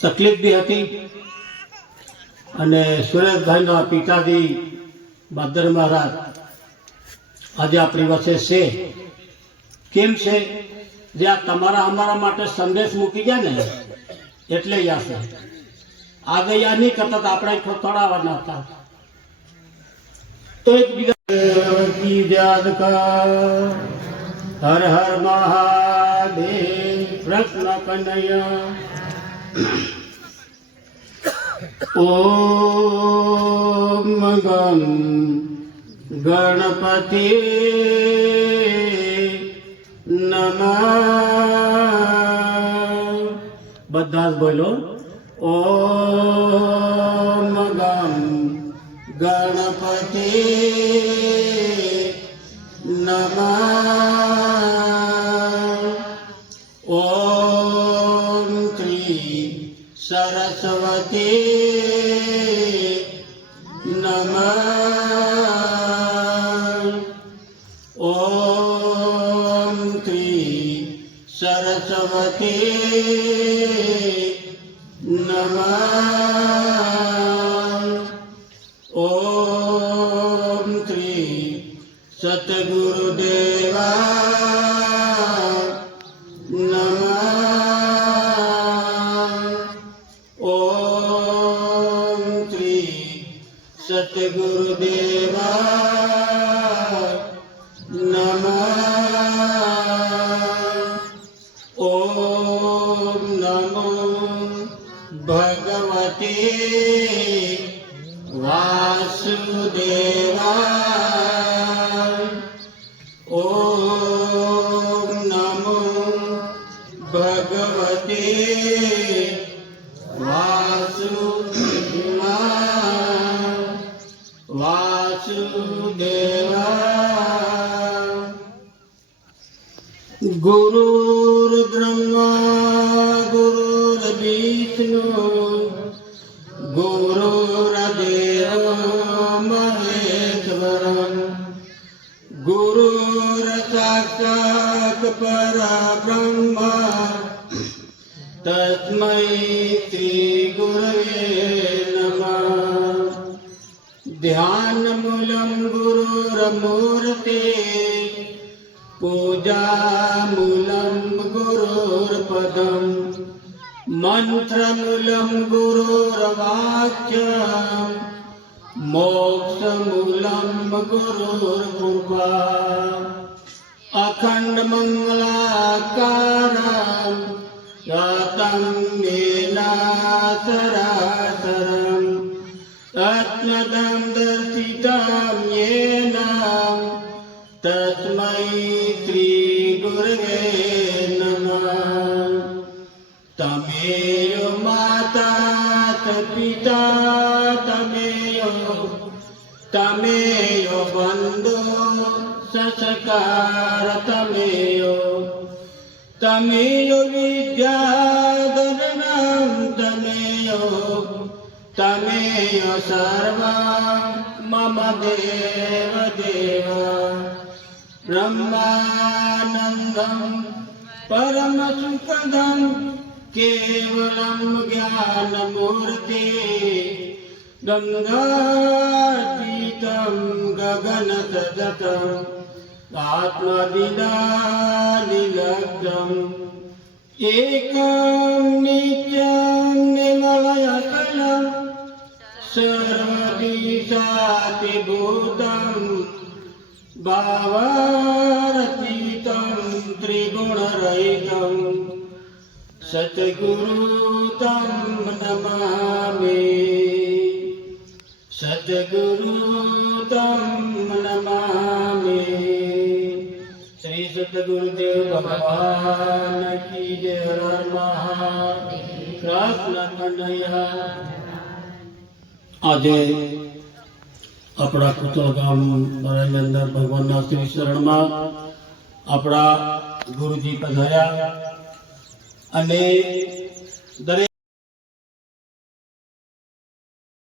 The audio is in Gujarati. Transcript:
તકલીફ બી હતી અને સુરેશભાઈના પિતાજી બાદર મહારાજ આજે આપણી વચ્ચે છે. કેમ છે? જે આ તમારા અમારા માટે સંદેશ મૂકી જાય ને એટલે યાદ છે. આગળ યાદ નહીં કરતા આપણે થોડાવાના હતા. તો એકબીજા કી યાદ કર. હર હર મહાદેવ. કૃષ્ણ કનૈયા. ઓમ ગમ ગણપતિ નમઃ. બધા જ બોલો. ઓમ ગમ ગણપતિ નમઃ. ઓમ શ્રી સરસ્વતી નમઃ. ઓમ શ્રી સરસ્વતી નમઃ. ઓમ શ્રી સતગુરુદેવા નમઃ. ઓમ શ્રી સતગુરુદેવા નમઃ. ઓમ નમો ભગવતે વાસુદેવાય. ઓમ નમો ભગવતે વાસુદેવાય. ગુરુર બ્રહ્મા ગુરુર વિષ્ણુ ગુરુર્દેવ મહેશ્વરં ગુરુર સાક્ષાત પરબ્રહ્મ તસ્મૈ શ્રી ગુરવે નમઃ. ધ્યાનમૂલં ગુરુર્મૂર્તે પૂજામૂલં ગુરુર્પદં મંત્રમૂલં ગુરુર્વાક્યં મોક્ષમૂલં ગુરુર્કૃપા. અખંડમંગલાકારં સતં વિનાશરાસરં રત્નદં દર્શિतं યેન તસ્મૈ શ્રી ગુરવે નમઃ. તમેયો માતા પિતા તમેયો બંધુ સત્કાર તમેયો વિદ્યાધરણં તમેયો સર્વં મમ દેવ દેવ. બ્રહ્માનંદં પરમસુખદં કેવલં જ્ઞાનમૂર્તિ ગંગાતીतं ગગનસદૃશં આત્મવિદાનિલગ્ધં એકં નિત્યં નિમલયકલં સર્વદિશાતિભૂतं ભાવાતીतं ત્રિગુણરહિतं સતગુરું નમામિ. સતગુરું નમામિ. શ્રી સતગુરુદેવ ભગવાન કી જય. હર હર મહાદેવ. કૃષ્ણ કનૈયા. આજે આપણા કુતળ ગામ ની અંદર ભગવાનના શ્રી શરણમાં આપણા ગુરુજી પધાર્યા અને દરેક